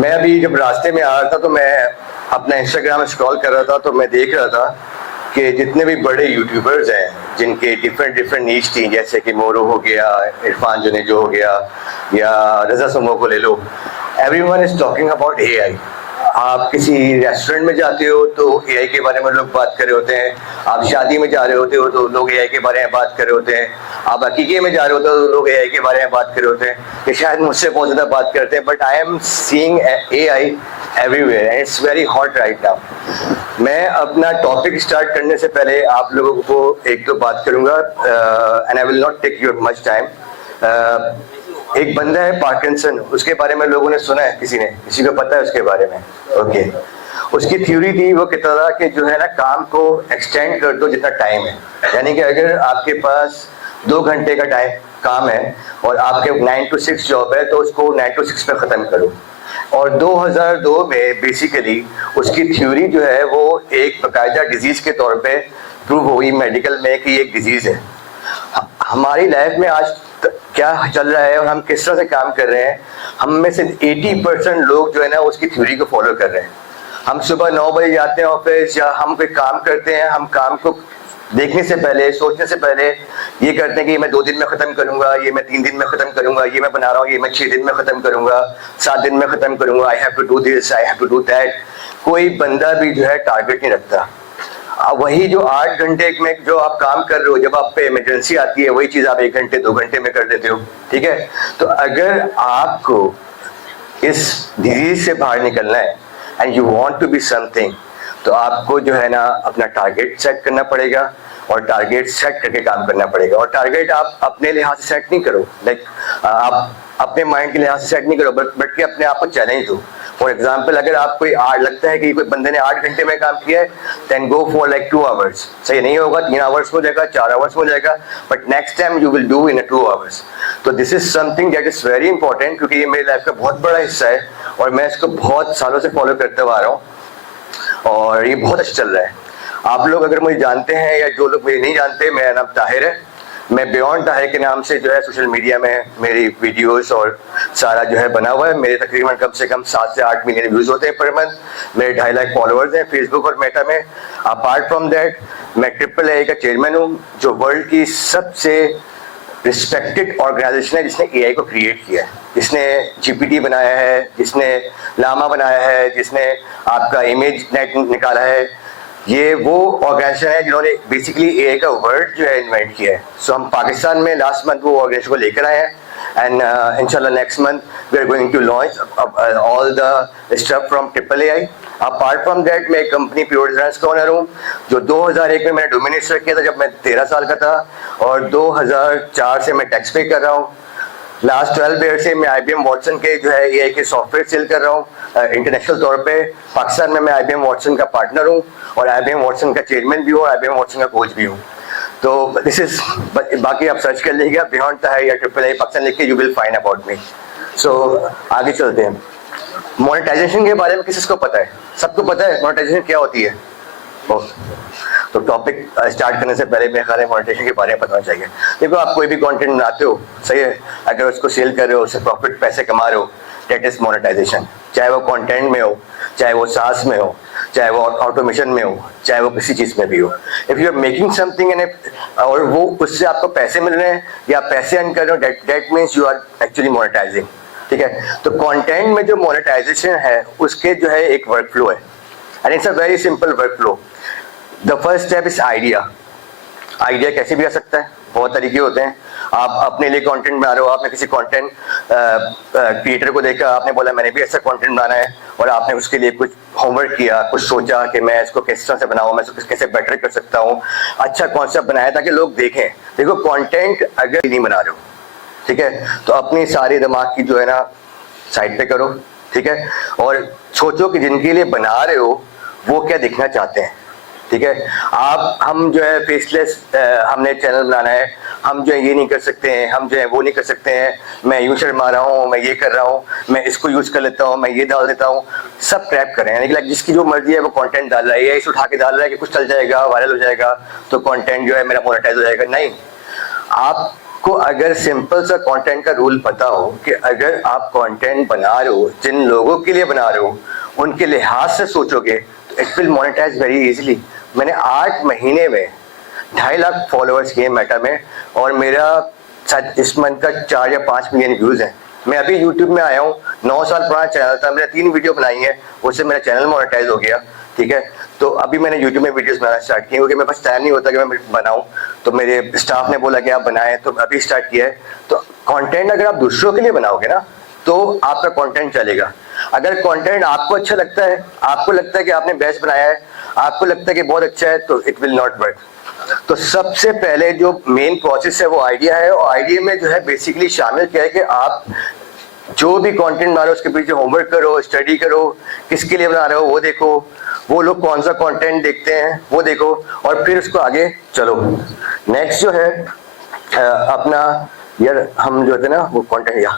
मैं अभी जब रास्ते में आ रहा था तो मैं अपना इंस्टाग्राम स्क्रॉल कर रहा था, तो मैं देख रहा था कि जितने भी बड़े यूट्यूबर्स हैं जिनके डिफरेंट डिफरेंट नीश थी, जैसे कि मोरो हो गया, इरफान जुनेजो हो गया, या रजा सुमो को ले लो, everyone is talking about AI. आप किसी रेस्टोरेंट में जाते हो तो एआई के बारे में लोग बात कर रहे होते हैं, आप शादी में जा रहे होते हो तो लोग एआई के बारे में बात कर रहे होते हैं, आप अकीके में जा रहे होते हो तो लोग एआई के बारे में बात कर रहे होते हैं, कि शायद मुझसे बहुत ज़्यादा बात करते हैं, but I am seeing AI everywhere and it's very hot right now. मैं अपना टॉपिक स्टार्ट करने से पहले आप लोगों को एक तो बात करूंगा, and I will not take your much time. एक बंदा है पार्किंसन, उसके बारे में लोगों ने सुना है, किसी को पता है उसके बारे में? ओके उसकी थ्योरी थी, वो कहता था कि जो है ना, काम को एक्सटेंड कर दो जितना टाइम है। यानी कि अगर आपके पास 2 घंटे का टाइम काम है और आपके 9 to 6 जॉब है, तो उसको 9 to 6 पे ख़त्म करो। और 2002 में बेसिकली उसकी थ्योरी जो है वो एक बाकायदा डिजीज़ के तौर पे प्रूव हुई मेडिकल में कि ये एक डिजीज़ है। हमारी लाइफ में आज क्या चल रहा है और हम किस तरह से काम कर रहे हैं, हम में से 80% लोग जो है ना उसकी थ्योरी को फॉलो कर रहे हैं। हम सुबह 9 बजे जाते हैं ऑफिस, या हम कोई काम करते हैं, हम काम को देखने से पहले, सोचने से पहले ये करते हैं कि मैं 2 दिन में ख़त्म करूंगा, ये मैं 3 दिन में ख़त्म करूंगा, ये मैं बना रहा हूँ, ये मैं 6 दिन में ख़त्म करूंगा, 7 दिन में ख़त्म करूंगा, I have to do this, I have to do that. कोई बंदा भी जो है टारगेट नहीं रखता। वही जो 8 घंटे में जो आप काम कर रहे हो, जब आप पे इमरजेंसी आती है, वही चीज़ आप 1 घंटे 2 घंटे में कर देते हो। ठीक है, तो अगर आपको इस डिजीज से बाहर निकलना है and you want to be something, तो आपको जो है ना अपना टारगेट सेट करना पड़ेगा, और टारगेट सेट करके काम करना पड़ेगा। और टारगेट आप अपने लिहाज से सेट नहीं करो, लाइक आप अपने माइंड के लिहाज से सेट नहीं करो, बट कि अपने आप को चैलेंज दो। फॉर एग्जाम्पल, अगर आप कोई लगता है कि कोई बंदे ने 8 घंटे में काम किया है, then go for like 2 hours. सही नहीं होगा 3 आवर्स हो जाएगा, 4 आवर्स हो जाएगा, but next time you will do in 2 hours. तो this is something that is very important, क्योंकि ये मेरी लाइफ का बहुत बड़ा हिस्सा है और मैं इसको बहुत सालों से फॉलो करते हुआ आ रहा हूँ, और ये बहुत अच्छा चल रहा है। आप लोग अगर मुझे जानते हैं, या जो लोग मुझे नहीं जानते, मेरा नाम ताहिर है। मैं बियॉन्ड ताहिर के नाम से जो है सोशल मीडिया में मेरी वीडियोस और सारा जो है बना हुआ है। मेरे तकरीबन कम से कम 7 से 8 मिलियन व्यूज़ होते हैं पर मंथ। मेरे 2.5 लाख फॉलोअर्स हैं फेसबुक और मेटा में। अपार्ट फ्रॉम दैट, मैं AAA का चेयरमैन हूँ, जो वर्ल्ड की सबसे रिस्पेक्टेड ऑर्गेनाइजेशन है जिसने एआई को क्रिएट किया है, जिसने GPT बनाया है, जिसने लामा बनाया है, जिसने आपका इमेज नेट निकाला है। ये वो ऑर्गेनाइजेशन है जिन्होंने बेसिकली एआई का वर्ड जो है इन्वेंट किया है। सो हम पाकिस्तान में लास्ट मंथ वो ऑर्गेनाइजेशन को लेकर आए हैं, एंड इंशाल्लाह next month we are going to launch all the stuff from AAA। Apart from that, मैं एक कंपनी प्योर डिजाइन्स का ओनर हूँ, जो 2001 में मैंने डोमेन रजिस्टर किया था जब मैं 13 साल का था, और 2004 से मैं टैक्स पे कर रहा हूँ। लास्ट 12 ईयर से मैं IBM वॉटसन के जो है एआई के सॉफ्टवेयर सेल कर रहा हूँ इंटरनेशनल तौर पे। पाकिस्तान में मैं IBM वॉटसन का पार्टनर हूँ, और IBM वॉटसन का चेयरमैन भी हूँ, और IBM वॉटसन का कोच भी हूँ। तो दिस इज, बाकी आप सर्च कर लीजिएगा बियॉन्ड ताहिर या AAA पाकिस्तान लिख के, you will find about me. So आगे चलते हैं। मोनेटाइजेशन के बारे में किसको पता है? सबको पता है मोनेटाइजेशन क्या होती है। तो टॉपिक स्टार्ट करने से पहले मेरे ख्याल है मोनेटाइजेशन के बारे में पता होना चाहिए। देखो, आप कोई भी कंटेंट बनाते हो, सही है, अगर उसको सेल कर रहे हो, उससे प्रॉफिट पैसे कमा रहे हो, दैट इज मोनेटाइजेशन। चाहे वो कंटेंट में हो, चाहे वो SaaS में हो, चाहे वो ऑटोमेशन में हो, चाहे वो किसी चीज़ में भी हो। If you are making something and और वो उससे आपको पैसे मिल रहे हैं या पैसे अर्न कर रहे हो, that means you are actually monetising. ठीक है, तो कंटेंट में जो मोनेटाइजेशन है उसके जो है एक वर्क फ्लो है, and it's a very simple work flow. The first step is idea. Idea कैसे भी आ सकता है, बहुत तरीके होते हैं। आप अपने लिए कंटेंट बना रहे हो, आपने किसी कंटेंट क्रिएटर को देखा, आपने बोला मैंने भी ऐसा कंटेंट बनाना है, और आपने उसके लिए कुछ होमवर्क किया, कुछ सोचा कि मैं इसको किस तरह से बनाऊँ, मैं इसको कैसे बेटर कर सकता हूँ, अच्छा कॉन्सेप्ट बनाया ताकि लोग देखें। देखो, कंटेंट अगर नहीं बना रहे हो, ठीक है, तो अपनी सारी दिमाग की जो है ना साइड पे करो, ठीक है, और सोचो कि जिनके लिए बना रहे हो वो क्या दिखना चाहते हैं। ठीक है, हम जो है फेसलेस, हमने चैनल बनाना है, हम जो है ये नहीं कर सकते हैं, हम जो है वो नहीं कर सकते हैं, मैं यूँ शर्मा रहा हूँ, मैं ये कर रहा हूँ, मैं इसको यूज़ कर लेता हूँ, मैं ये डाल देता हूँ, सब क्रैप करें। यानी कि जिसकी जो मर्जी है वो कंटेंट डाल रहा है, या इसे उठा के डाल रहा है कि कुछ चल जाएगा, वायरल हो जाएगा, तो कंटेंट जो है मेरा मोनेटाइज हो जाएगा। नहीं, आप आपको अगर सिंपल सा कंटेंट का रूल पता हो कि अगर आप कंटेंट बना रहे हो, जिन लोगों के लिए बना रहे हो उनके लिहाज से सोचोगे तो it will monetise very easily. मैंने 8 महीने में 2.5 लाख फॉलोअर्स किए मेटा में, और मेरा शायद इस मंथ का 4 या 5 मिलियन व्यूज हैं। मैं अभी यूट्यूब में आया हूँ, 9 साल पुराना चैनल था, मैंने 3 वीडियो बनाई है, उससे मेरा चैनल मोनेटाइज हो गया। ठीक है, तो अभी मैंने यूट्यूब में वीडियोस बनाना स्टार्ट किए क्योंकि मेरे पास टाइम नहीं होता कि मैं बनाऊं, तो मेरे स्टाफ ने बोला कि आप बनाएं, तो अभी स्टार्ट किया है। तो कंटेंट अगर आप दूसरों के लिए बनाओगे ना तो आपका कंटेंट चलेगा। अगर कंटेंट आपको अच्छा लगता है, आपको लगता है कि आपने बेस्ट बनाया है, आपको लगता है कि बहुत अच्छा है, तो इट विल नॉट वर्क। तो सबसे पहले जो मेन प्रोसेस है वो आइडिया है, और आइडिया में जो है बेसिकली शामिल क्या है कि आप जो भी कंटेंट बना रहे हो उसके पीछे होमवर्क करो, स्टडी करो, किसके लिए बना रहे हो वो देखो, वो लोग कौन सा कंटेंट देखते हैं वो देखो, और फिर उसको आगे चलो। नेक्स्ट जो है अपना यार हम जो होते हैं ना वो कंटेंट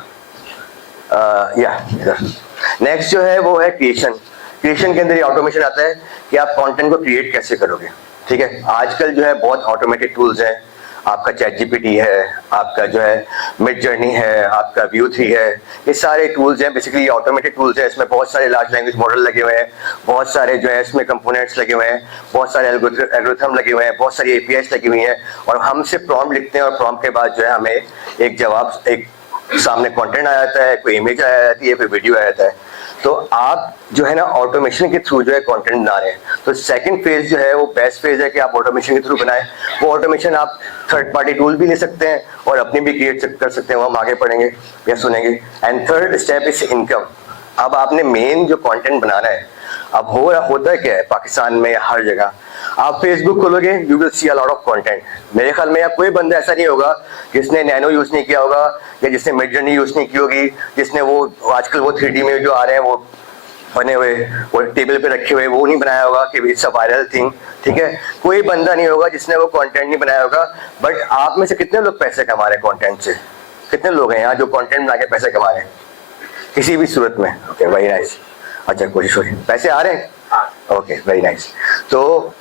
नेक्स्ट जो है वो है क्रिएशन। क्रिएशन के अंदर ये ऑटोमेशन आता है कि आप कंटेंट को क्रिएट कैसे करोगे। ठीक है, आजकल जो है बहुत ऑटोमेटेड टूल्स हैं, आपका चैट जीपीटी है, आपका जो है मिड जर्नी है, आपका व्यू 3 है, ये सारे टूल्स हैं। बेसिकली ये ऑटोमेटेड टूल्स हैं, इसमें बहुत सारे लार्ज लैंग्वेज मॉडल लगे हुए हैं, बहुत सारे जो है इसमें कंपोनेंट्स लगे हुए हैं, बहुत सारे एल्गोरिथम लगे हुए हैं, बहुत सारी एपीआईज लगी हुई हैं, और हम सिर्फ प्रॉम्प्ट लिखते हैं और प्रॉम्प्ट के बाद जो है हमें एक जवाब, एक सामने कंटेंट आ जाता है, कोई इमेज आ जाती है, कोई वीडियो आ जाता है। तो आप जो है ना ऑटोमेशन के थ्रू जो है कंटेंट बना रहे हैं। तो सेकंड फेज जो है वो बेस्ट फेज है कि आप ऑटोमेशन के थ्रू बनाएं। वो ऑटोमेशन आप थर्ड पार्टी टूल भी ले सकते हैं और अपनी भी क्रिएट कर सकते हैं, वो हम आगे पढ़ेंगे या सुनेंगे। And third step is income. अब आपने मेन जो कंटेंट बनाना है, अब होता क्या है पाकिस्तान में हर जगह, आप फेसबुक खोलोगे you will see a lot of content. मेरे ख्याल में या कोई बंदा ऐसा नहीं होगा जिसने नैनो यूज नहीं किया होगा, या जिसने मिड जर्नी यूज नहीं की होगी, जिसने वो आजकल वो 3D में जो आ रहे हैं वो बने हुए, वो टेबल पे रखे हुए, वो नहीं बनाया होगा कि इट्स अ वायरल थिंग। ठीक है, कोई बंदा नहीं होगा जिसने वो कंटेंट नहीं बनाया होगा। बट आप में से कितने लोग पैसे कमा रहे हैं कंटेंट से? कितने लोग हैं यहाँ जो कंटेंट बना के पैसे कमा रहे हैं किसी भी सूरत में? Okay, very nice. अच्छा, कोशिश हो रही, पैसे आ रहे हैं? Okay, very nice. तो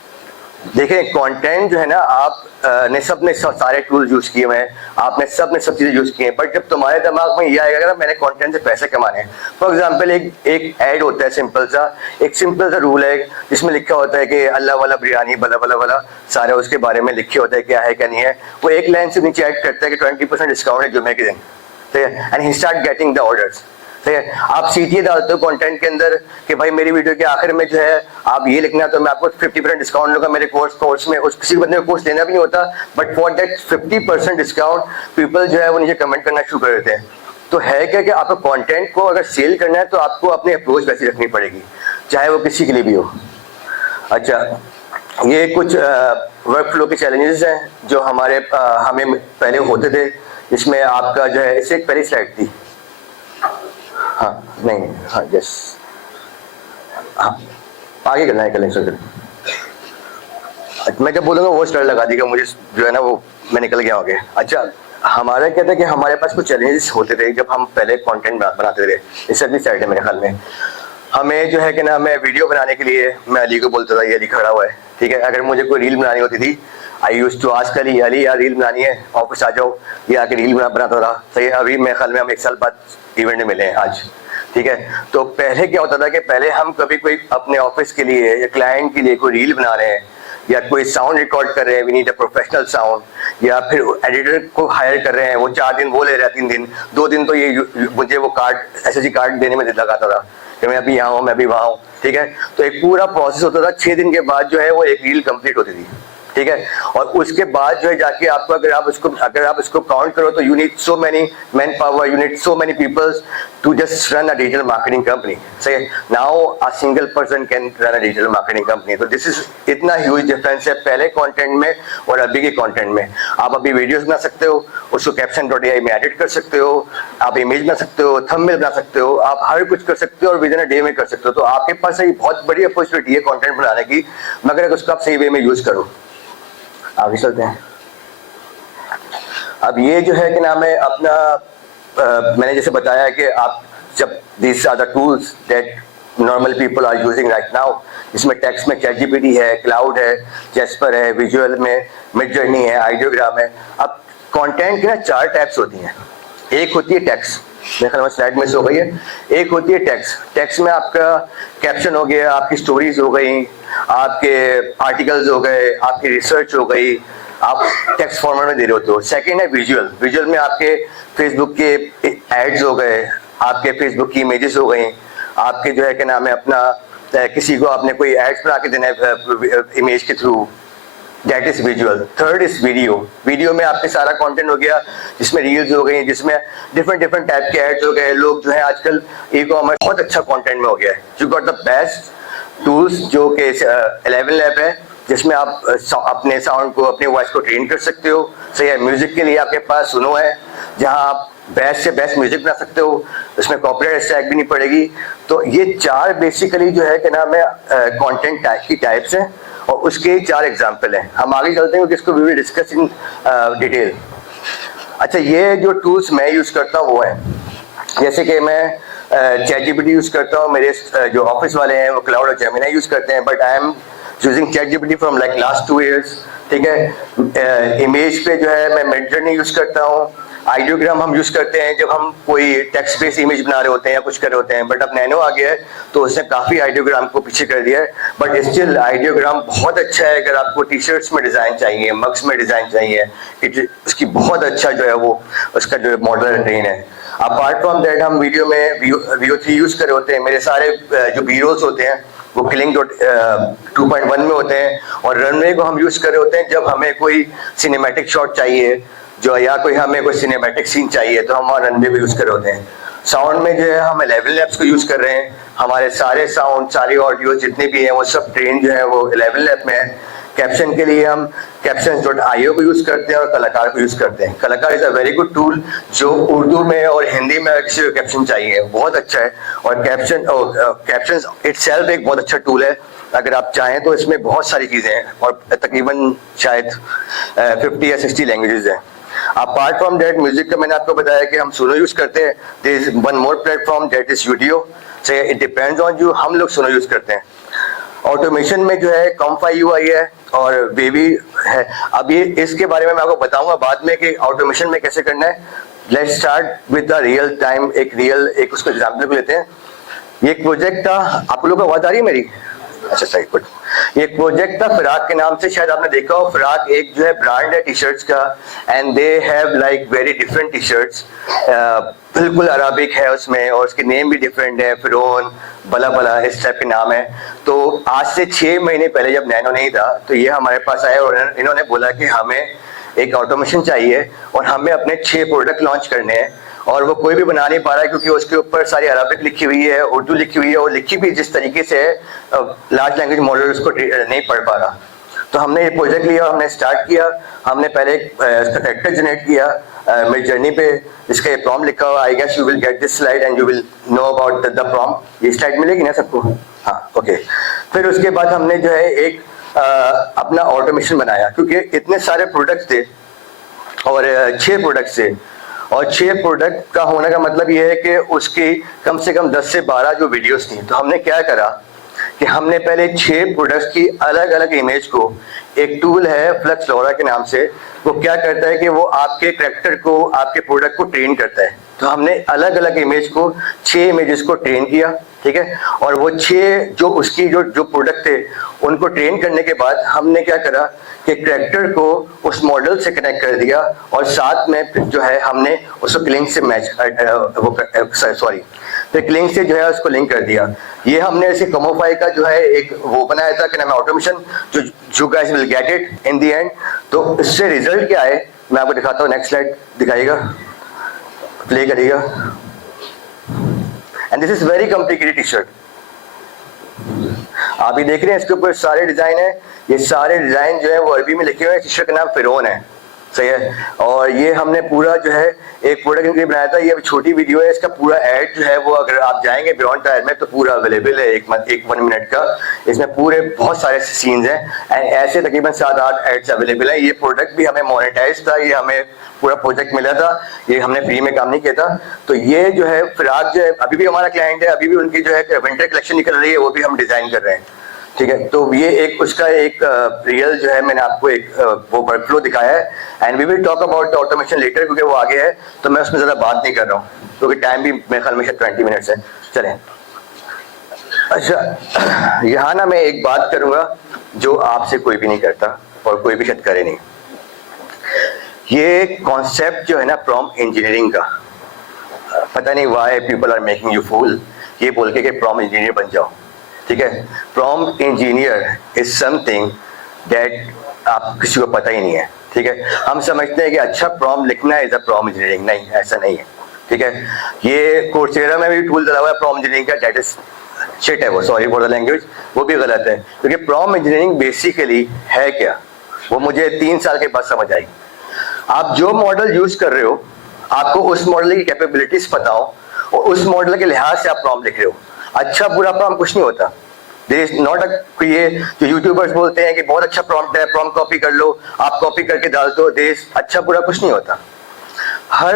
देखें, कंटेंट जो है ना, आप ने सब ने सारे टूल्स यूज किए हुए हैं, आपने सब चीजें यूज की हैं, बट जब तुम्हारे दिमाग में ये आएगा ना मैंने कंटेंट से पैसे कमाने हैं। फॉर एग्जांपल एक ऐड होता है, सिंपल सा रूल है जिसमें लिखा होता है कि अल्लाह वाला बिरयानी बला बला बला, सारे उसके बारे में लिखे होता है क्या है क्या नहीं है। वो एक लाइन से नीचे ऐड करता है कि 20% डिस्काउंट है जुमे के दिन, ठीक है, and he start getting the orders. ठीक है, आप सीटीए डालते हो कंटेंट के अंदर कि भाई मेरी वीडियो के आखिर में जो है आप ये लिखना, तो मैं आपको 50% डिस्काउंट दूंगा मेरे कोर्स में। उस किसी बंदे को कोर्स लेना भी नहीं होता, but for that 50% discount people जो है वो नीचे कमेंट करना शुरू कर देते हैं। तो है क्या कि आपको कंटेंट को अगर सेल करना है तो आपको अपनी अप्रोच वैसी रखनी पड़ेगी, चाहे वो किसी के लिए भी हो। अच्छा, ये कुछ वर्क फ्लो के चैलेंजेस हैं जो हमें पहले होते थे, जिसमें आपका जो है, इससे एक पहली स्लाइड थी, हाँ नहीं, हाँ यस, हाँ आगे करना है कलेक्शन। मैं जब बोलूँगा वो स्टाइल लगा दीजिएगा, मुझे जो है ना वो मैं निकल गया होंगे। अच्छा, हमारा क्या था कि हमारे पास कुछ चैलेंजेस होते थे जब हम पहले कंटेंट बनाते थे। इस अगली साइड है मेरे ख्याल में, हमें जो है कि ना, मैं वीडियो बनाने के लिए मैं अली को बोलता था, ये अली खड़ा हुआ है, ठीक है, अगर मुझे कोई रील बनानी होती थी आई यूज टू आस्क अली यार रील बनानी है, ऑफिस आ जाओ, ये आके रील बनाता था। सही है, अभी मेरे ख्याल में हम 1 साल बाद इवेंट में मिले हैं आज। ठीक है, तो पहले क्या होता था कि पहले हम कभी कोई अपने ऑफिस के लिए या क्लाइंट के लिए कोई रील बना रहे हैं या कोई साउंड रिकॉर्ड कर रहे हैं, we need a professional sound, या फिर एडिटर को हायर कर रहे हैं, वो 4 दिन वो ले रहा है, 3 दिन 2 दिन तो ये मुझे वो कार्ड एसएसडी कार्ड देने में लगाता था कि मैं अभी यहाँ हूँ, मैं अभी वहाँ हूँ। ठीक है, तो एक पूरा प्रोसेस होता था, 6 दिन के बाद जो है वो एक रील कंप्लीट होती थी। ठीक है, और उसके बाद जो है जाके आपको अगर आप इसको काउंट करो तो you need so many man power, you need so many peoples to just run a digital marketing company. सही है, now a single person can run a digital marketing company. तो दिस इज इतना huge difference है पहले content में और अभी के कंटेंट में। आप अभी वीडियोस बना सकते हो, उसको caption.ai में एडिट कर सकते हो, आप इमेज बना सकते हो, थंबनेल बना सकते हो, आप हर कुछ कर सकते हो और विद इन अ डे में कर सकते हो। तो आपके पास एक बहुत बड़ी अपॉर्चुनिटी है कंटेंट बनाने की, मगर अगर उसको आप सही वे में यूज करो। आगे चलते हैं। अब ये जो है कि नाम है अपना मैंने जैसे बताया कि आप जब these are the tools that normal people are using right now, इसमें टेक्स्ट में चैट जीपीटी है, क्लाउड है, जेस्पर है, विजुअल में मिड जर्नी है, आइडियोग्राम है। अब कंटेंट की ना 4 टाइप्स होती हैं। एक होती है टेक्स्ट, मेरे ख्याल में स्लाइड मिस हो गई है। एक होती है टेक्स्ट, टेक्स्ट में आपका कैप्शन हो गया, आपकी स्टोरीज हो गई, आपके आर्टिकल्स हो गए, आपकी रिसर्च हो गई, आप टेक्स्ट फॉर्मेट में दे रहे होते हो। सेकंड है विजुअल, विजुअल में आपके फेसबुक के एड्स हो गए, आपके फेसबुक की इमेजेस हो गई, आपके जो है क्या नाम है अपना किसी को आपने कोई एड्स बना के देना है इमेज के through, that is visual. Third is video, video में आपके सारा कंटेंट हो गया जिसमें रील्स हो गई, जिसमें डिफरेंट टाइप के एड्स हो गए। लोग जो है आजकल ई कॉमर्स बहुत अच्छा कंटेंट में हो गया है। You got the best tools जो कि 11 लैब है, जिसमें आप अपने साउंड को, अपने वॉइस को ट्रेन कर सकते हो। सही है, म्यूजिक के लिए आपके पास सुनो है, जहां आप बेस्ट से बेस्ट म्यूजिक बना सकते हो, इसमें कॉपीराइट स्ट्राइक भी नहीं पड़ेगी। तो ये 4 बेसिकली जो है क्या नाम है कंटेंट की टाइप्स हैं, और उसके 4 एग्जांपल हैं। हम आगे चलते हैं, जिसको we will discuss in detail. अच्छा, ये जो टूल्स मैं यूज करता हूँ वो है, जैसे कि मैं ChatGPT यूज करता हूँ, मेरे जो ऑफिस वाले हैं वो क्लाउड और जेमिनी यूज करते हैं, but I am using ChatGPT from like last 2 years। ठीक है, इमेज पे जो है मैं मिडजर्नी यूज करता हूँ। आइडियोग्राम हम यूज करते हैं जब हम कोई टेक्स्ट बेस्ड इमेज बना रहे होते हैं या कुछ कर रहे होते हैं, बट अब नैनो आ गया है तो उसने काफी आइडियोग्राम को पीछे कर दिया है। बट स्टिल आइडियोग्राम बहुत अच्छा है अगर आपको टी शर्ट्स में डिजाइन चाहिए, मग्स में डिजाइन चाहिए, उसकी बहुत अच्छा जो है वो उसका जो मॉडल ट्रेन है। अपार्ट फ्रॉम दैट हम वीडियो में VO3 यूज कर रहे होते हैं। मेरे सारे जो बीरोल्स होते हैं वो किलिंग 2.1 में होते हैं, और रनवे को हम यूज कर रहे होते हैं जब हमें कोई सिनेमैटिक शॉट चाहिए जो, या कोई हमें कोई सिनेमैटिक सीन चाहिए तो हम वहाँ रनवे को यूज कर रहे होते हैं। साउंड में जो है हम 11 लैब्स को यूज कर रहे हैं। हमारे सारे साउंड, सारी ऑडियो जितने भी हैं वो सब ट्रेन जो है वो 11 लैब में है। कैप्शन के लिए हम captions.io को यूज करते हैं और कलाकार को यूज करते हैं। कलाकार is a very good tool जो उर्दू में और हिंदी में किसी को कैप्शन चाहिए बहुत अच्छा है। और कैप्शन इटसेल्फ एक बहुत अच्छा टूल है, अगर आप चाहें तो इसमें बहुत सारी चीजें हैं और तकरीबन शायद 50 या 60 लैंग्वेजेस हैं। अपार्ट फ्रॉम दैट म्यूजिक का मैंने आपको बताया कि हम सुनो यूज करते हैं। There is one more platform that is Udio, so it depends on you, हम लोग सुनो यूज करते हैं। ऑटोमेशन में जो है कॉम्फाई UI है और बेबी है। अब ये इसके बारे में मैं आपको बताऊंगा बाद में कि ऑटोमेशन में कैसे करना है। Let's start with the real time, एक उसको एग्जांपल को लेते हैं। ये एक प्रोजेक्ट था, आप लोगों को आवाज आ रही है मेरी? अच्छा सही, गुड। ये प्रोजेक्ट था फिराक के नाम से, शायद आपने देखा हो। फिराक एक जो है ब्रांड है टी शर्ट्स का, and they have like very different T shirts, बिल्कुल अराबिक है उसमें, और उसके नेम भी डिफरेंट है, फिरोन, बला बला, इस टाइप के नाम है। तो आज से 6 महीने पहले जब नैनो नहीं था तो ये हमारे पास आए और इन्होंने बोला कि हमें एक ऑटोमेशन चाहिए और हमें अपने 6 प्रोडक्ट लॉन्च करने हैं, और वो कोई भी बना नहीं पा रहा है क्योंकि उसके ऊपर सारी अरबिक लिखी हुई है, उर्दू लिखी हुई है, और लिखी भी जिस तरीके से है लार्ज लैंग्वेज मॉडल उसको नहीं पढ़ पा रहा। तो हमने ये प्रोजेक्ट लिया और हमने स्टार्ट किया। हमने पहले इसका कैरेक्टर जनरेट किया मिड जर्नी पे, इसका ये प्रॉम्प्ट लिखा हुआ, I guess you will get this slide and you will know about the prompt. ये स्लाइड मिलेगी ना सबको? हाँ, ओके। फिर उसके बाद हमने जो है एक अपना ऑटोमेशन बनाया, क्योंकि इतने सारे प्रोडक्ट्स थे और 6 प्रोडक्ट्स थे, और 6 प्रोडक्ट का होने का मतलब ये है कि उसकी कम से कम 10 से 12 जो वीडियोस थी। तो हमने क्या करा कि हमने पहले 6 प्रोडक्ट्स की अलग अलग इमेज को, एक टूल है फ्लक्सलोरा के नाम से, वो क्या करता है कि वो आपके कैरेक्टर को, आपके प्रोडक्ट को ट्रेन करता है। तो हमने अलग अलग इमेज को, 6 इमेजेस को ट्रेन किया, ठीक है। और वो 6 जो उसकी जो प्रोडक्ट थे उनको ट्रेन करने के बाद हमने क्या करा कि कैरेक्टर को उस मॉडल से कनेक्ट कर दिया, और साथ में जो है हमने उसको क्लिंक से क्लिंक से जो है उसको लिंक कर दिया। ये हमने ऐसे कमोफाई का जो है एक वो बनाया था कि नाम है ऑटोमेशन, जो guys will get it in the end. तो इससे रिजल्ट क्या है मैं आपको दिखाता हूँ। नेक्स्ट स्लाइड दिखाइएगा, प्ले करिएगा। And this is very complicated T shirt, आप ये देख रहे हैं, इसके ऊपर सारे डिजाइन है। ये सारे डिजाइन जो है वो अरबी में लिखे हुए हैं। टी शर्ट का नाम फिरोन है, सही है। और ये हमने पूरा जो है एक प्रोडक्ट के लिए बनाया था। ये छोटी वीडियो है, इसका पूरा एड जो है वो अगर आप जाएंगे बियॉन्ड टायर में तो पूरा अवेलेबल है, एक 1 मिनट का। इसमें पूरे बहुत सारे सीन्स हैं एंड ऐसे तकरीबन 7-8 एड्स अवेलेबल है। ये प्रोडक्ट भी हमें मोनेटाइज था, ये हमें पूरा प्रोजेक्ट मिला था, ये हमने फ्री में काम नहीं किया था। तो ये जो है फिराक जो है अभी भी हमारा क्लाइंट है, अभी भी उनकी जो है विंटर कलेक्शन निकल रही है, वो भी हम डिजाइन कर रहे हैं। ठीक है, तो ये एक उसका एक रियल जो है मैंने आपको एक वो वर्कफ्लो दिखाया है, and we will talk about the automation later, क्योंकि वो आगे है तो मैं उसमें ज़्यादा बात नहीं कर रहा हूँ, क्योंकि टाइम भी मेरे ख्याल में 20 मिनट्स है। चलें, अच्छा यहाँ ना मैं एक बात करूँगा जो आपसे कोई भी नहीं करता और कोई भी शायद करे नहीं। ये कॉन्सेप्ट जो है ना प्रॉम्प्ट इंजीनियरिंग का, पता नहीं why people are making you fool ये बोल के कि प्रॉम्प्ट इंजीनियर बन जाओ, ठीक है। Prompt engineer is something that आप किसी को पता ही नहीं है, ठीक है। हम समझते हैं कि अच्छा प्रॉम्प्ट लिखना है इज अ प्रॉम्प्ट इंजीनियरिंग, नहीं ऐसा नहीं है, ठीक है। ये कोर्सेरा में भी टूल चला हुआ है प्रॉम्प्ट इंजीनियरिंग का, दैट इज शिट है वो, सॉरी फॉर द लैंग्वेज, वो भी गलत है, क्योंकि प्रॉम्प्ट इंजीनियरिंग बेसिकली है क्या वो मुझे 3 साल के बाद समझ आई। आप जो मॉडल यूज कर रहे हो आपको उस मॉडल की कैपेबिलिटीज पता हो और उस मॉडल के लिहाज से आप प्रॉम्प्ट लिख रहे हो। अच्छा बुरा प्रॉम्प्ट कुछ नहीं होता, देयर इज नॉट अ, ये जो यूट्यूबर्स बोलते हैं कि बहुत अच्छा प्रॉम्प्ट है, प्रॉम्प्ट कॉपी कर लो, आप कॉपी करके डाल दो, देयर इज अच्छा बुरा कुछ नहीं होता। हर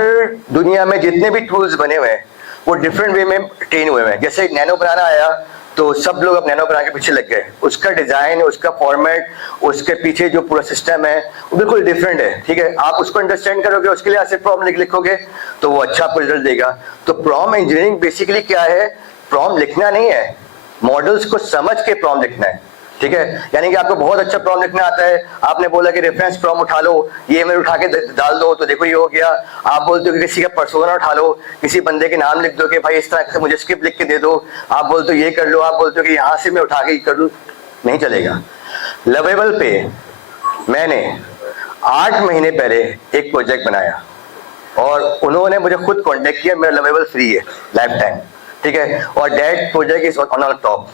दुनिया में जितने भी टूल्स बने हुए हैं वो डिफरेंट वे में ट्रेन हुए हैं। जैसे नैनो बनाना आया तो सब लोग अब नैनो बनाने के पीछे लग गए, उसका डिजाइन, उसका फॉर्मेट, उसके पीछे जो पूरा सिस्टम है वो बिल्कुल डिफरेंट है, ठीक है। आप उसको अंडरस्टैंड करोगे, उसके लिए ऐसे प्रॉम्प्ट लिखोगे तो वो अच्छा आपको रिजल्ट देगा। तो प्रॉम्प्ट इंजीनियरिंग बेसिकली क्या है, प्रॉम्प्ट लिखना नहीं है, मॉडल्स को समझ के प्रॉम्प्ट लिखना है, ठीक है। यानी कि आपको बहुत अच्छा प्रॉम्प्ट लिखना आता है, आपने बोला कि रेफरेंस प्रॉम्प्ट उठा लो, ये मैं उठा के डाल दो तो देखो ये हो गया। आप बोलते हो कि किसी का पर्सोना उठा लो, किसी बंदे के नाम लिख दो कि भाई इस तरह से मुझे स्क्रिप्ट लिख के दे दो, आप बोलते हो ये कर लो, आप बोलते हो कि यहाँ से मैं उठा के कर लूँ, नहीं चलेगा। लवेबल पे मैंने 8 महीने पहले एक प्रोजेक्ट बनाया और उन्होंने मुझे खुद कॉन्टेक्ट किया, मेरा लवेबल फ्री है लाइफ टाइम, ठीक है, और that project is on top.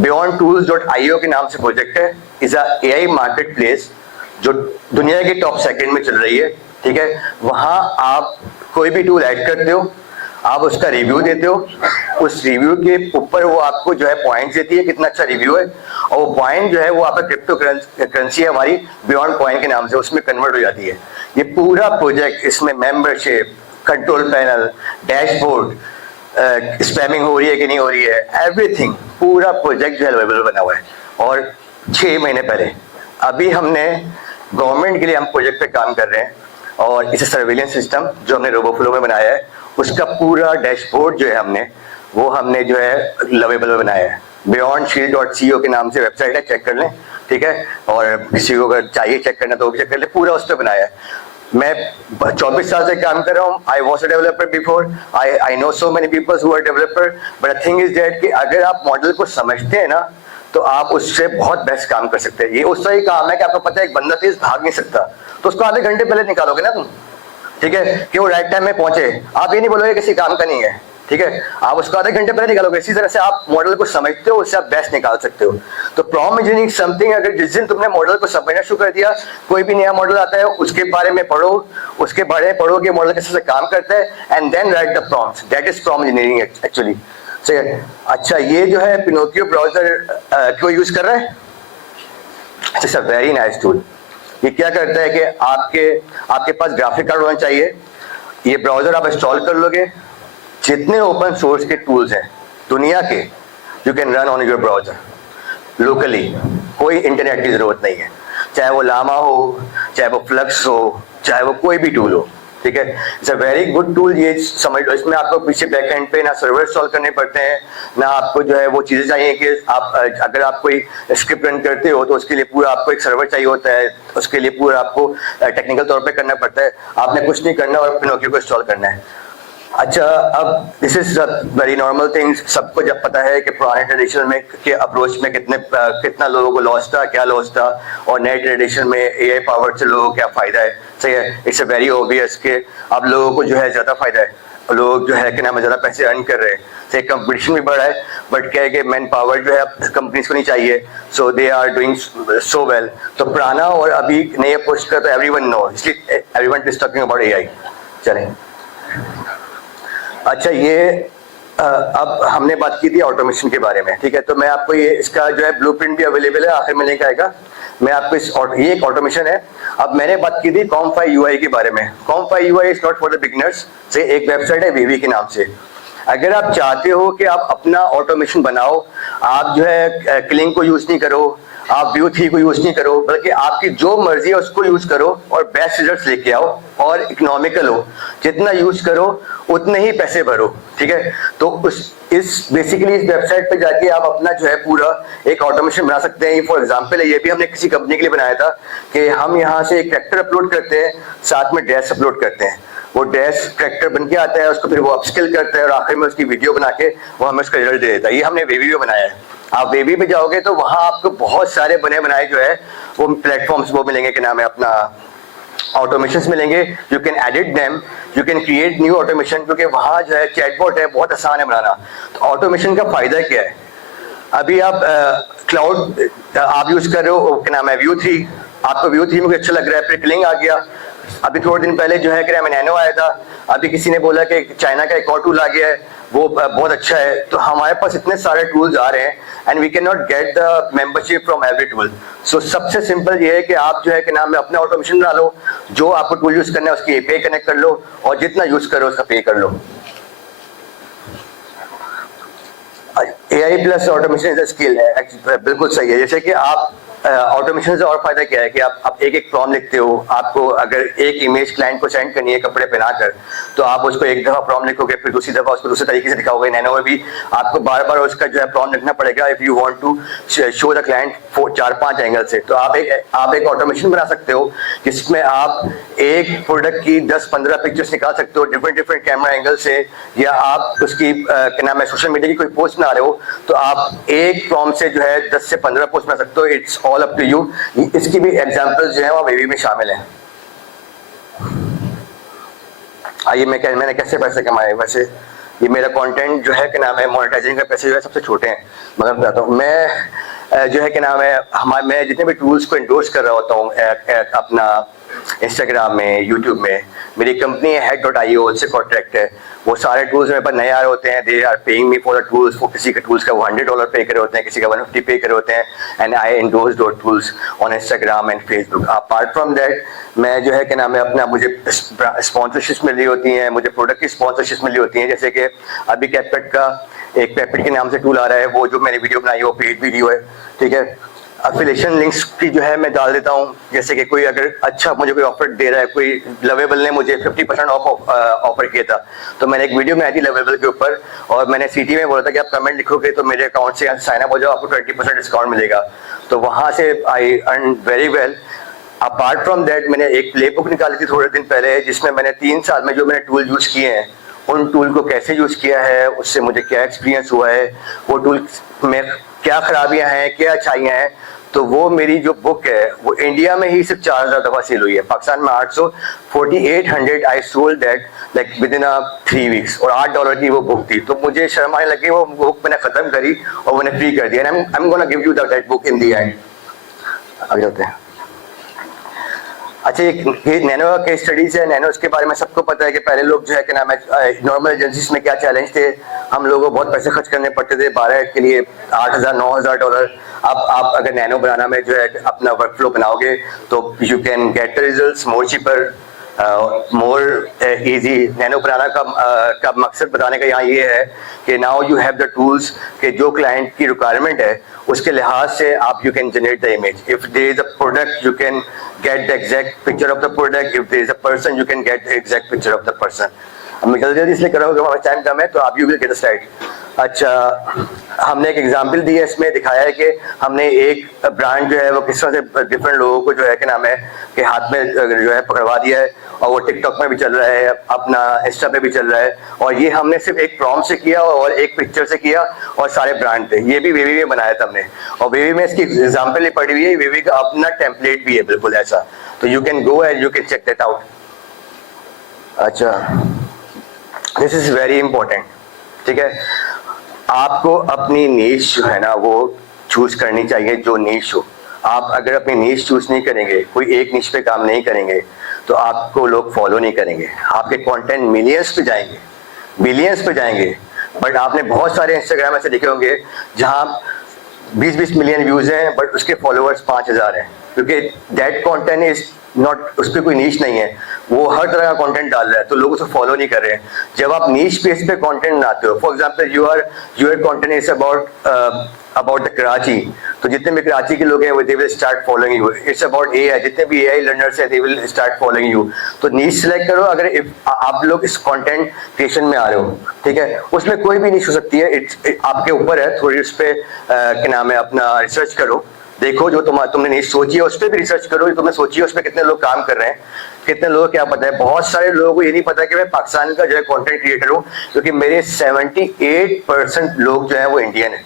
BeyondTools.io के नाम से प्रोजेक्ट है, is a AI market place जो दुनिया के टॉप सेकंड में चल रही है, ठीक है। वहां आप कोई भी टूल ऐड करते हो, आप उसका रिव्यू देते हो, उस रिव्यू के ऊपर वो आपको जो है पॉइंट्स देती है कितना अच्छा रिव्यू है, और वो पॉइंट जो है वो आपका क्रिप्टो करेंसी है हमारी बियॉन्ड पॉइंट के नाम से, उसमें कन्वर्ट हो जाती है। ये पूरा प्रोजेक्ट, इसमें membership, control panel, dashboard, spamming हो रही है कि नहीं हो रही है, एवरीथिंग, पूरा प्रोजेक्ट जो है अवेलेबल बना हुआ है। और 6 महीने पहले अभी हमने गवर्नमेंट के लिए हम प्रोजेक्ट पे काम कर रहे हैं, और इस सर्विलेंस सिस्टम जो हमने रोबोफ्लो में बनाया है उसका पूरा डैशबोर्ड जो है हमने जो है लवेबल बनाया है। BeyondShield.co के नाम से वेबसाइट है, चेक कर लें, ठीक है। और किसी को अगर चाहिए चेक करना तो वो भी चेक कर ले, पूरा उस पर बनाया है। मैं 24 साल से काम कर रहा हूँ, I was a developer before, I know so many people who are developer, but the thing is that कि अगर आप मॉडल को समझते हैं ना तो आप उससे बहुत बेस्ट काम कर सकते हैं। ये उसका ही काम है कि आपको पता है एक बंदा तेज भाग नहीं सकता तो उसको आधे घंटे पहले निकालोगे ना तुम, ठीक है, कि वो राइट टाइम में पहुंचे। आप ये नहीं बोलोगे किसी काम का नहीं है, ठीक है, आप उसको आधे घंटे पहले निकालोगे। इसी तरह से आप मॉडल को समझते हो, उससे आप बेस्ट निकाल सकते हो। तो प्रॉम्प्ट इंजीनियरिंग समथिंग, अगर जिस दिन तुमने मॉडल को समझना शुरू कर दिया, कोई भी नया मॉडल आता है उसके बारे में पढ़ो, उसके बारे में पढ़ो कि मॉडल कैसे काम करता है, and then write the prompts, that is prompt engineering actually. अच्छा, ये जो है पिनोकियो ब्राउजर क्यों यूज कर रहा है, it's a very nice tool. ये क्या करता है कि आपके पास ग्राफिक कार्ड होना चाहिए, ये ब्राउजर आप इंस्टॉल कर लोगे, जितने ओपन सोर्स के टूल्स हैं दुनिया के you can run on your browser locally, कोई इंटरनेट की जरूरत नहीं है, चाहे वो लामा हो, चाहे वो फ्लक्स हो, चाहे वो कोई भी टूल हो, ठीक है। It's a very good tool, ये समझ लो। इसमें आपको पीछे बैक एंड पे ना सर्वर इंस्टॉल करने पड़ते हैं, ना आपको जो है वो चीजें चाहिए कि आप अगर आप कोई स्क्रिप्ट रन करते हो तो उसके लिए पूरा आपको एक सर्वर चाहिए होता है, उसके लिए पूरा आपको टेक्निकल तौर पे करना पड़ता है। आपने कुछ नहीं करना और पिनोकियो को इंस्टॉल करना है। अच्छा, अब this is very normal things, सबको जब पता है कि पुराने ट्रेडिशन में के अप्रोच में कितना लोगों को लॉस था, क्या लॉस था, और नए ट्रेडिशन में AI पावर से लोगों को क्या फायदा है, सही है। इट्स अ वेरी ऑब्वियस कि अब लोगों को जो है ज्यादा फायदा है, लोग जो है कि नाम ज्यादा पैसे अर्न कर रहे हैं, सही, कंपटीशन भी बढ़ा है, बट क्या है कि मैन पावर जो है कंपनीज को नहीं चाहिए, so they are doing so well. तो पुराना और अभी नए अप्रोच का तो एवरीवन नो, इसलिए everyone is talking about AI। चलें, अच्छा, ये अब हमने बात की थी ऑटोमेशन के बारे में, ठीक है। तो मैं आपको ये इसका जो है ब्लूप्रिंट भी अवेलेबल है, आखिर में लिंक आएगा। मैं आपको ये एक ऑटोमेशन है। अब मैंने बात की थी Comfy UI के बारे में। Comfy UI is not for the beginners, से एक वेबसाइट है वीवी के नाम से। अगर आप चाहते हो कि आप अपना ऑटोमेशन बनाओ, आप जो है क्लिंग को यूज नहीं करो, आप व्यू 3 को यूज नहीं करो, बल्कि आपकी जो मर्जी है उसको यूज करो और बेस्ट रिजल्ट्स लेके आओ और इकोनॉमिकल हो। जितना यूज करो उतने ही पैसे भरो, ठीक है। तो इस बेसिकली इस वेबसाइट पे जाके आप अपना जो है पूरा एक ऑटोमेशन बना सकते हैं। फॉर एग्जांपल ये भी हमने किसी कंपनी के लिए बनाया था कि हम यहाँ से एक ट्रैक्टर अपलोड करते हैं, साथ में ड्रेस अपलोड करते हैं, वो ड्रेस ट्रैक्टर बन के आता है, उसको फिर वो अपस्किल करता है और आखिर में उसकी वीडियो बना के वो हमें उसका रिजल्ट दे देता है। ये हमने वेबी में बनाया है। आप वेबी पे जाओगे तो वहां आपको बहुत सारे बने बनाए जो है वो प्लेटफॉर्म्स वो मिलेंगे, कि नाम है अपना ऑटोमेशंस मिलेंगे। You can edit them, you can create new automation, क्योंकि वहां जो है चैटबॉट है, बहुत आसान है बनाना। तो ऑटोमेशन का फायदा क्या है? अभी आप क्लाउड आप यूज कर रहे हो, क्या नाम है व्यू 3, आपको व्यू 3 में अच्छा लग रहा है, फिर क्लिंग आ गया। अभी थोड़े दिन पहले जो है कि नैनो आया था, अभी किसी ने बोला कि चाइना का एक और टूल आ गया है, वो बहुत अच्छा है। तो हमारे पास इतने सारे टूल्स आ रहे हैं and we can not get the membership from every tool. So सबसे सिंपल ये है कि आप जो है कि नाम है अपना ऑटोमेशन बना लो, जो आपको टूल यूज करना है उसकी एपीआई कनेक्ट कर लो और जितना यूज करो उसका पे कर लो। AI plus automation is a skill है, बिल्कुल सही है। जैसे कि आप ऑटोमेशन से और फायदा क्या है कि आप एक एक प्रॉम्प्ट लिखते हो। आपको अगर एक इमेज क्लाइंट को सेंड करनी है कपड़े पहनाकर, तो आप उसको एक दफा प्रॉम्प्ट लिखोगे, फिर दूसरी दफा उसको दूसरे तरीके से दिखाओगे। नैनो में भी आपको बार बार उसका जो है प्रॉम्प्ट लिखना पड़ेगा if you want to show the client 4-5 angle से। तो आप एक ऑटोमेशन बना सकते हो जिसमें आप एक प्रोडक्ट की 10-15 पिक्चर्स निकाल सकते हो डिफरेंट कैमरा एंगल से, या आप उसकी क्या नाम है सोशल मीडिया की कोई पोस्ट बना रहे हो तो आप एक प्रॉम्प्ट से जो है 10 से 15 पोस्ट बना सकते हो। It's all up to you. इसकी भी एग्जांपल्स जो है वो वेबी में शामिल हैं। आइए मैंने कैसे पैसे कमाए। वैसे ये मेरा कंटेंट जो है कि नाम है मोनेटाइजिंग का पैसे जो है सबसे छोटे हैं, मगर बताता हूँ। मैं जो है कि नाम है मैं जितने भी टूल्स को इंडोर्स कर रहा होता हूँ अपना इंस्टाग्राम में, यूट्यूब में, मेरी कंपनी है head.io, उससे कॉन्ट्रैक्ट है। वो सारे टूल्स मेरे पास नए आ रहे होते हैं, they are paying me for the tools. वो किसी के टूल्स का $100 पे करे होते हैं, किसी का 150 पे करे होते हैं, and I endorse those tools on Instagram and Facebook. Apart from that मैं जो है कि नाम है अपना मुझे स्पॉन्सरशिप मिल रही होती हैं, मुझे प्रोडक्ट की स्पॉन्सरशिप मिली होती है। जैसे कि अभी कैपकट का एक कैपकट के नाम से टूल आ रहा है, वो जो मैंने वीडियो बनाई है वो पेड वीडियो है, ठीक है। अफिलिएशन लिंक्स की जो है मैं डाल देता हूँ। जैसे कि कोई अगर अच्छा मुझे कोई ऑफर दे रहा है, कोई लवेबल ने मुझे 50% ऑफ ऑफर किया था, तो मैंने एक वीडियो बनाई थी लवेबल के ऊपर, और मैंने सीटी में बोला था कि आप कमेंट लिखोगे तो मेरे अकाउंट से साइन अप हो जाओ, आपको 20% डिस्काउंट मिलेगा। तो वहाँ से I earn very well. Apart from that मैंने एक प्ले बुक निकाली थी थोड़े दिन पहले, जिसमें मैंने 3 साल में जो मैंने टूल यूज किए हैं, उन टूल को कैसे यूज किया है, उससे मुझे क्या एक्सपीरियंस हुआ है, वो टूल में क्या खराबियां हैं, क्या अच्छाइयां हैं। तो वो मेरी जो बुक है वो इंडिया में ही सिर्फ 4000 दफा सेल हुई है, पाकिस्तान में 800, 4800 I sold that like with in 3 weeks, और $8 की वो बुक थी। तो मुझे शर्म आने लगी, वो बुक मैंने खत्म करी और मैंने फ्री कर दिया। I am gonna give you that book in the end. आगे चलते हैं। अच्छा, ये नैनो का केस स्टडीज है। नैनो के बारे में सबको पता है कि पहले लोग जो है कि नाम है नॉर्मल एजेंसीज में क्या चैलेंज थे, हम लोगों को बहुत पैसे खर्च करने पड़ते थे 12 के लिए, $8000-9000। अब आप अगर नैनो बनाना में जो है अपना वर्कफ्लो बनाओगे तो you can get the results more cheaper, more easy. Nano banana का मकसद बताने का यहाँ ये है कि now you have the tools कि जो क्लाइंट की रिक्वायरमेंट है उसके लिहाज से आप you can generate the image. If there is a product you can get the exact picture of the product. If there is a person, you can get the exact picture of the person. अब मैं जल्दी इसलिए कर रहा हूँ हमारा time कम है, तो आप you will get a slide. अच्छा, हमने एक एग्जांपल दी है, इसमें दिखाया है कि हमने एक ब्रांड जो है वो किस तरह से डिफरेंट लोगों को जो है कि नाम है कि हाथ में जो है पकड़वा दिया है, और वो टिकटॉक में भी चल रहा है, अपना इंस्टा पे भी चल रहा है। और ये हमने सिर्फ एक प्रॉम्प्ट से किया और एक पिक्चर से किया, और सारे ब्रांड थे। ये भी वेवी में बनाया था हमने, और वेवी में इसकी एग्जाम्पल पड़ी हुई है। वेवी का अपना टेम्पलेट भी है बिल्कुल ऐसा, तो you can go and you can check that out. अच्छा, दिस इज वेरी इंपॉर्टेंट, ठीक है। आपको अपनी नीश जो है ना वो चूज करनी चाहिए, जो नीश हो। आप अगर अपनी नीश चूज नहीं करेंगे, कोई एक नीश पे काम नहीं करेंगे, तो आपको लोग फॉलो नहीं करेंगे। आपके कंटेंट मिलियंस पे जाएंगे, बिलियंस पे जाएंगे, बट आपने बहुत सारे इंस्टाग्राम ऐसे देखे होंगे जहां 20-20 मिलियन व्यूज हैं बट उसके फॉलोअर्स 5000 हैं, क्योंकि दैट कंटेंट इज नॉट, उस पर कोई नीश नहीं है, वो हर तरह का कंटेंट डाल रहा है तो लोग उसको फॉलो नहीं कर रहे हैं। जब आप नीश बेस पे कंटेंट बनाते हो, for example your content is about the Karachi, तो जितने भी कराची के लोग हैं वो they will start following you. It's about AI, जितने भी एआई लर्नर्स हैं they will start following you. तो नीश सिलेक्ट करो, अगर आप लोग इस कंटेंट क्रिएशन में आ रहे हो, ठीक है, उसमें कोई भी नीश हो सकती है, आपके ऊपर है, थोड़ी उस पर क्या नाम है अपना रिसर्च करो, देखो जो तुमने नीश सोची है उस पर भी रिसर्च करो, जो तुमने सोची है उस पर कितने लोग काम कर रहे हैं, कितने लोगों को क्या पता है। बहुत सारे लोगों को ये नहीं पता कि मैं पाकिस्तान का जो है कंटेंट क्रिएटर हूँ, क्योंकि मेरे 78% लोग जो है वो इंडियन है,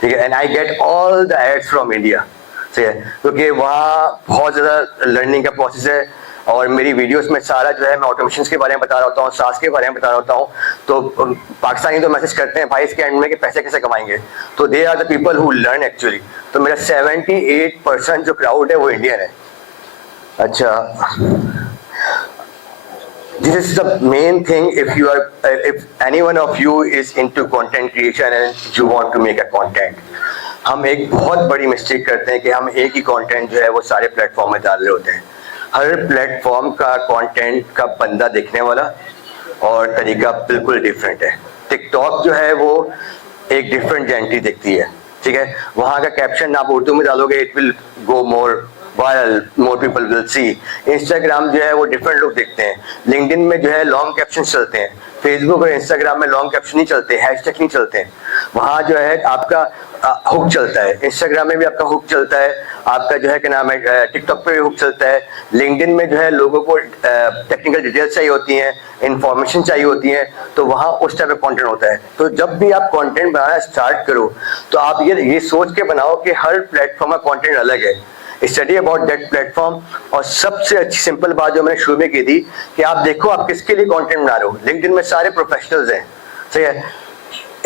ठीक है, and I get all the ads from India, ठीक है, क्योंकि वहाँ बहुत ज़्यादा लर्निंग का प्रोसेस है। और मेरी वीडियोस में सारा जो है मैं ऑटोमेशन के बारे में बता रहा होता हूँ, सास के बारे में बता रहा होता हूँ। तो पाकिस्तानी तो मैसेज करते हैं भाई इसके एंड में कि पैसे कैसे कमाएंगे, तो they are the people who learn actually. तो मेरा 78% जो क्राउड है वो इंडियन है। अच्छा, this is the main thing if any one of you is into content creation and you want to make a content। हम एक बहुत बड़ी मिस्टेक करते हैं कि हम एक ही कंटेंट जो है वो सारे प्लेटफॉर्म में डाल रहे होते हैं। हर प्लेटफॉर्म का कंटेंट का बंदा देखने वाला और तरीका बिल्कुल डिफरेंट है। टिकटॉक जो है वो एक डिफरेंट जेंट्री दिखती है, ठीक है, वहाँ का कैप्शन आप उर्दू में डालोगे it will go more viral, more people will see. Instagram जो है वो डिफरेंट लोग देखते हैं। लिंक्डइन में जो है लॉन्ग कैप्शन चलते हैं, फेसबुक और इंस्टाग्राम में लॉन्ग कैप्शन नहीं चलते, हैशटैग नहीं चलते हैं। वहाँ जो है आपका हुक चलता है, इंस्टाग्राम में भी आपका हुक चलता है, आपका जो है क्या नाम है टिकटॉक पे भी हुक चलता है। लिंक्डइन में जो है लोगों को टेक्निकल डिटेल्स चाहिए होती हैं, इंफॉर्मेशन चाहिए होती है, तो वहाँ उस टाइप का कंटेंट होता है। तो जब भी आप कंटेंट बनाना स्टार्ट करो तो आप ये सोच के बनाओ कि हर प्लेटफॉर्म का कंटेंट अलग है, स्टडी अबाउट दैट प्लेटफॉर्म। और सबसे अच्छी सिंपल बात जो मैंने शुरू में की थी कि आप देखो आप किसके लिए कंटेंट बना रहे हो। लिंक्डइन में सारे प्रोफेशनल्स हैं, सही है,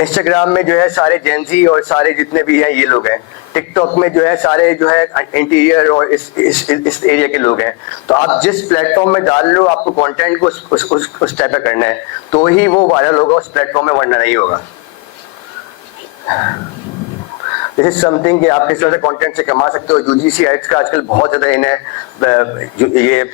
इंस्टाग्राम में जो है सारे जेंजी और सारे जितने भी हैं ये लोग हैं, टिकटॉक में जो है सारे जो है इंटीरियर और इस एरिया के लोग हैं। तो आप जिस प्लेटफॉर्म में डाल रहे हो आपको कंटेंट को उस टाइप का करना है, तो ही वो वायरल होगा उस प्लेटफॉर्म में, वरना नहीं होगा। दिस इज समथिंग कि आप किस तरह से कंटेंट से कमा सकते हो। यूजीसी एड्स का आजकल बहुत ज़्यादा इन है, ये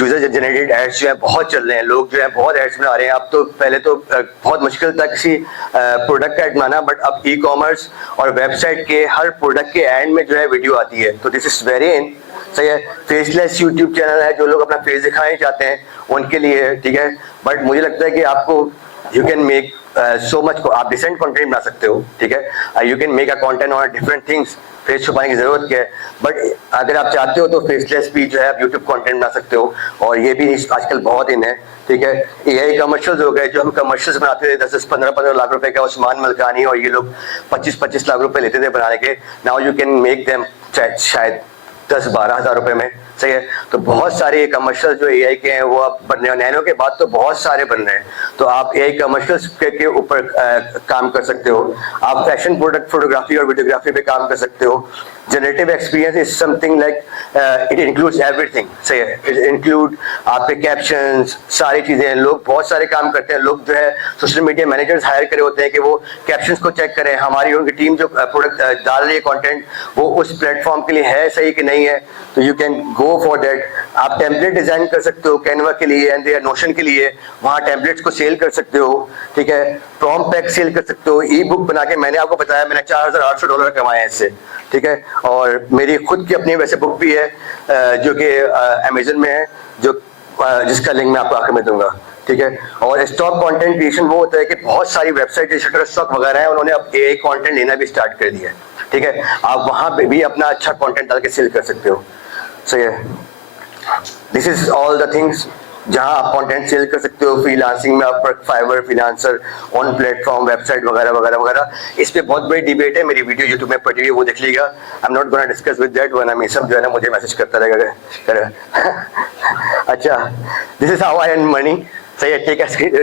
यूजर जनरेटेड एड्स जो है बहुत चल रहे हैं, लोग जो है बहुत एड्स बना रहे हैं। अब तो पहले तो बहुत मुश्किल था किसी प्रोडक्ट का एड बनाना, बट अब ई कॉमर्स और वेबसाइट के हर प्रोडक्ट के एंड में जो है वीडियो आती है, तो दिस इज वेरी इन, सही है। फेसलेस यूट्यूब चैनल है, जो लोग अपना फेस दिखाना चाहते हैं उनके लिए, ठीक है, बट मुझे लगता है कि आपको you can make so much, आप डिसेंट कंटेंट बना सकते हो, ठीक है, you can make a content on different things. Face छुपाने की जरूरत क्या है, बट अगर आप चाहते हो तो फेसलेस भी जो है आप यूट्यूब कंटेंट बना सकते हो, और ये भी आजकल बहुत इन है, ठीक है। एआई कमर्शियल्स हो गए, जो हम कमर्शियल्स बनाते थे 10-15 लाख रुपए का, उस्मान मलकानी और ये लोग 25 लाख रुपए लेते थे बनाने के। Now you can make them शायद 10-12 हज़ार रुपए में, सही है। तो बहुत सारे कमर्शियल जो एआई के हैं वो अब बन रहे हैं, नैनो के बाद तो बहुत सारे बन रहे हैं। तो आप एआई कमर्शियल्स के ऊपर काम कर सकते हो, आप फैशन प्रोडक्ट फोटोग्राफी और वीडियोग्राफी पे काम कर सकते हो। Generative experience is something like it includes everything, सही है, इट इंक्लूड आपके कैप्शंस, सारी चीजें। लोग बहुत सारे काम करते हैं, लोग जो है सोशल मीडिया मैनेजर्स हायर करे होते हैं कि वो कैप्शंस को चेक करें, हमारी उनकी टीम जो प्रोडक्ट डाल रही है कंटेंट वो उस प्लेटफॉर्म के लिए है सही कि नहीं है, तो you can go for that. आप टेम्पलेट डिजाइन कर सकते हो कैनवा के लिए एंड नोशन के लिए, वहाँ टेम्पलेट्स को सेल कर सकते हो, ठीक है, प्रॉम्प्ट पैक सेल कर सकते हो। ई बुक बना के मैंने आपको बताया मैंने $4800 कमाए हैं इससे, ठीक है। और मेरी खुद की अपनी वैसे बुक भी है जो कि अमेजन में है, जो जिसका लिंक मैं आपको आखिर में दूंगा, ठीक है। और स्टॉक कंटेंट क्रिएशन वो होता है कि बहुत सारी वेबसाइट जैसे शटरस्टॉक वगैरह है, उन्होंने अब एआई कंटेंट लेना भी स्टार्ट कर दिया है, ठीक है। आप वहाँ पे भी अपना अच्छा कंटेंट डाल के सेल कर सकते हो, सही है। This is all the things जहां आप कंटेंट सेल कर सकते हो। फ्रीलांसिंग में आप Fiverr, freelancer, on platform, website वगैरह वगैरह वगैरह। इस पे बहुत बड़ी डिबेट है, मेरी वीडियो यूट्यूब में पड़ी हुई है, वो देख लीजिएगा। आई am not gonna discuss with that वरना मैं सब जो है ना मुझे मैसेज करता रहेगा। अच्छा, this is how I earn money, सही है।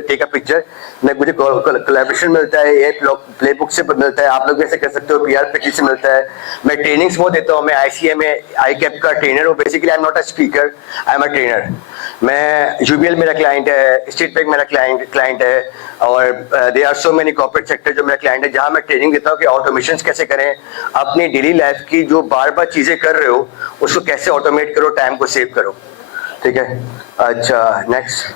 टेक अ पिक्चर, मुझे कोलैबोरेशन मिलता है, ये प्ले बुक से मिलता है, आप लोग ऐसे कर सकते हो, PR से मिलता है। मैं ट्रेनिंग्स वो देता हूँ, मैं ICMA ICAP का ट्रेनर हूँ। Basically I am not a speaker, I am a trainer. मैं UBL मेरा क्लाइंट है, स्टेट बैंक मेरा क्लाइंट है, और there are so many corporate sector जो मेरा क्लाइंट है, जहाँ मैं ट्रेनिंग देता हूँ कि ऑटोमेशन कैसे करें, अपनी डेली लाइफ की जो बार बार चीज़ें कर रहे हो उसको कैसे ऑटोमेट करो, टाइम को सेव करो। ठीक है। अच्छा, नेक्स्ट,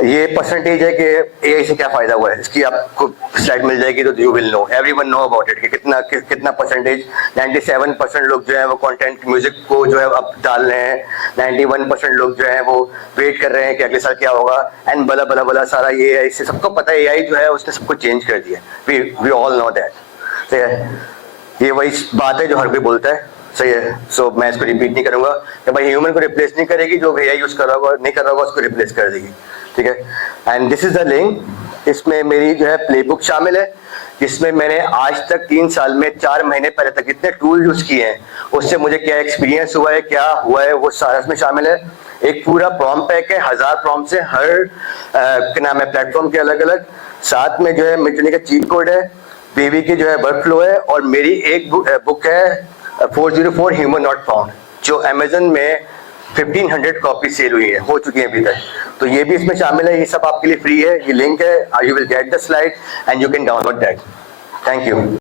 ये परसेंटेज है कि एआई से क्या फायदा हुआ है, इसकी आपको स्लाइड मिल जाएगी तो you will know, everyone know about it कि कितना परसेंटेज। 97% लोग जो है वो कंटेंट म्यूजिक को जो है अब डाल रहे हैं, 91% लोग जो है वो वेट कर रहे हैं कि अगले साल क्या होगा, एंड बला बला बला सारा ये एआई से, सबको पता है एआई जो है उसने सबको चेंज कर दिया, वी ऑल नो दैट। ठीक है, ये वही बात है जो हर कोई बोलता है, सही है। सो मैं इसको रिपीट नहीं करूंगा कि भाई ह्यूमन को रिप्लेस नहीं करेगी, जो एआई यूज कर रहा होगा नहीं कर रहा होगा उसको रिप्लेस कर देगी। ठीक है, and this is the link, इसमें मेरी जो है प्लेबुक शामिल है, जिसमें मैंने आज तक 3 साल में 4 महीने पहले तक जितने टूल यूज किए हैं उससे मुझे क्या एक्सपीरियंस हुआ है, क्या हुआ है, वो सारा इसमें शामिल है। एक पूरा प्रॉम्प्ट पैक है, 1000 प्रॉम्प्ट्स है, हर क्या नाम है प्लेटफॉर्म के अलग अलग। साथ में जो है मिडजर्नी का चीट कोड है, बेबी की जो है वर्क फ्लो है, और मेरी एक बुक है 404 ह्यूमन नॉट फाउंड, जो अमेजन में 1500 कॉपी सेल हुई है, हो चुकी है अभी तक। तो ये भी इसमें शामिल है, ये सब आपके लिए फ्री है, ये लिंक है, you will get the slide and you can download that. Thank you.